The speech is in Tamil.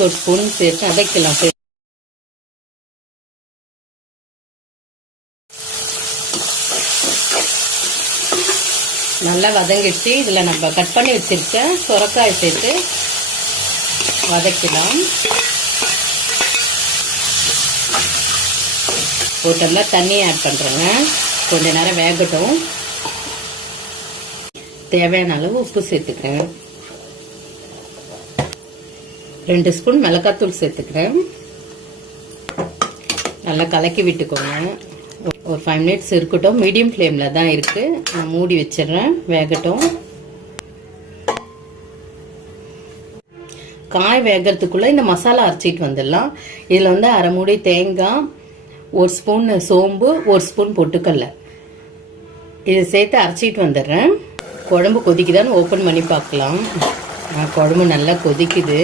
பேஸ்ட் ஒரு ஸ்பூன் சேர்த்து வதக்கலாம். நல்லா வதங்கிடுச்சு. இதில் நம்ம கட் பண்ணி வச்சிருக்க சுரைக்காய் சேர்த்து வதக்கலாம். ஒரு டம்ளர் தண்ணி ஆட் பண்ணுறேங்க. கொஞ்ச நேரம் வேகட்டும். தேவையான அளவு உப்பு சேர்த்துக்கிறேன். 2 ஸ்பூன் மிளகாத்தூள் சேர்த்துக்கிறேன். நல்லா கலக்கி விட்டுக்கோங்க. ஒரு 5 மினிட்ஸ் இருக்கட்டும். மீடியம் ஃப்ளேமில் தான் இருக்குது. நான் மூடி வச்சிடுறேன், வேகட்டும். காய் வேகிறதுக்குள்ளே இந்த மசாலா அரைச்சிட்டு வந்துடலாம். இதில் வந்து அரை மூடி தேங்காய், 1 ஸ்பூன் சோம்பு, 1 ஸ்பூன் பொட்டுக்கடலை இதை சேர்த்து அரைச்சிட்டு வந்துடுறேன். குழம்பு கொதிக்குதான்னு ஓப்பன் பண்ணி பார்க்கலாம். குழம்பு நல்லா கொதிக்குது.